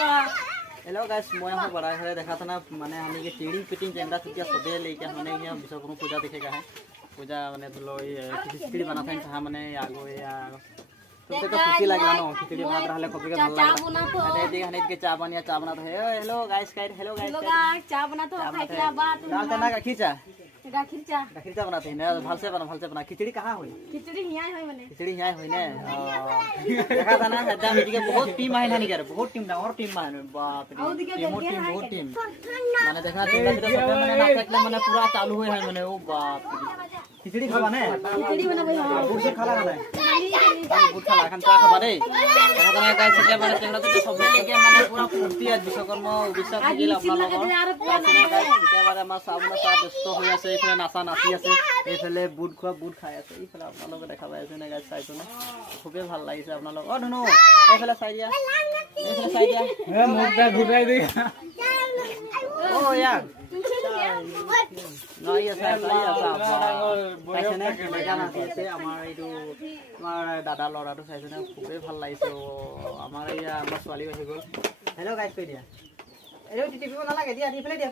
hello guys मैं हूं बड़ा है देखा था ना माने हमें के टीडिंग पिटिंग चंदा छुटिया सबे लेके माने ये विश्वकर्मा पूजा देखेगा है पूजा माने तो ये खिचड़ी बना था जहां माने आगो या तुमसे तो खुशी लागला ना खिचड़ी बना रहले कॉफी के भल लागला अरे देख हने के चा बना तो है हेलो गाइस हेलो गाइस चा बना तो खाई के बाद दाल तना का खींचा गाखिर चा बनाते हैं ना भल से बना खिचड़ी कहां होई खिचड़ी हियां होई माने खिचड़ी हियां होई ने देखा था ना एकदम जी के बहुत टीम है नहीं करे बहुत टीम ना और टीम है बाप रे टीम बहुत टीम माने देखा तीन बजे सब माने नाटक माने पूरा चालू हुए है माने ओ बाप रे खिचड़ी खावा ने खिचड़ी बना भाई हां बुढ़ से खाला खाना है बुढ़ खाला खान चा खावा रे देखा था गाइस से माने चंगड़ा तो सब लेके माने पूरा पूर्ति आज विश्वकर्मा उड़ीसा के गेल अपना लोग के बारे में साबुन सा व्यस्त होई আছে এখানে নাচা নাচি আছে এইফালে বুট খোৱা বুট খাই আছে এইফালে আপোনালোকে দেখা পাই আছে না গাইস চাইছো না খুবই ভাল লাগিছে আপোনালোক অ ধনো এইফালে চাই দিয়া এ মুখটা ঘুরাই দি ও ইয়া নাই আছে পাইছেনে দেখা নাচি আছে আমাৰ এইটো আমাৰ দাদা লৰাটো চাইছেনে খুবই ভাল লাগিছে ও আমাৰ ইয়া আমাৰ ছোৱালী হৈ গ'ল হেল্ল' গাইস কৈ দিয়া এও টিভি নালাগে দিয়া ইফালে দিয়া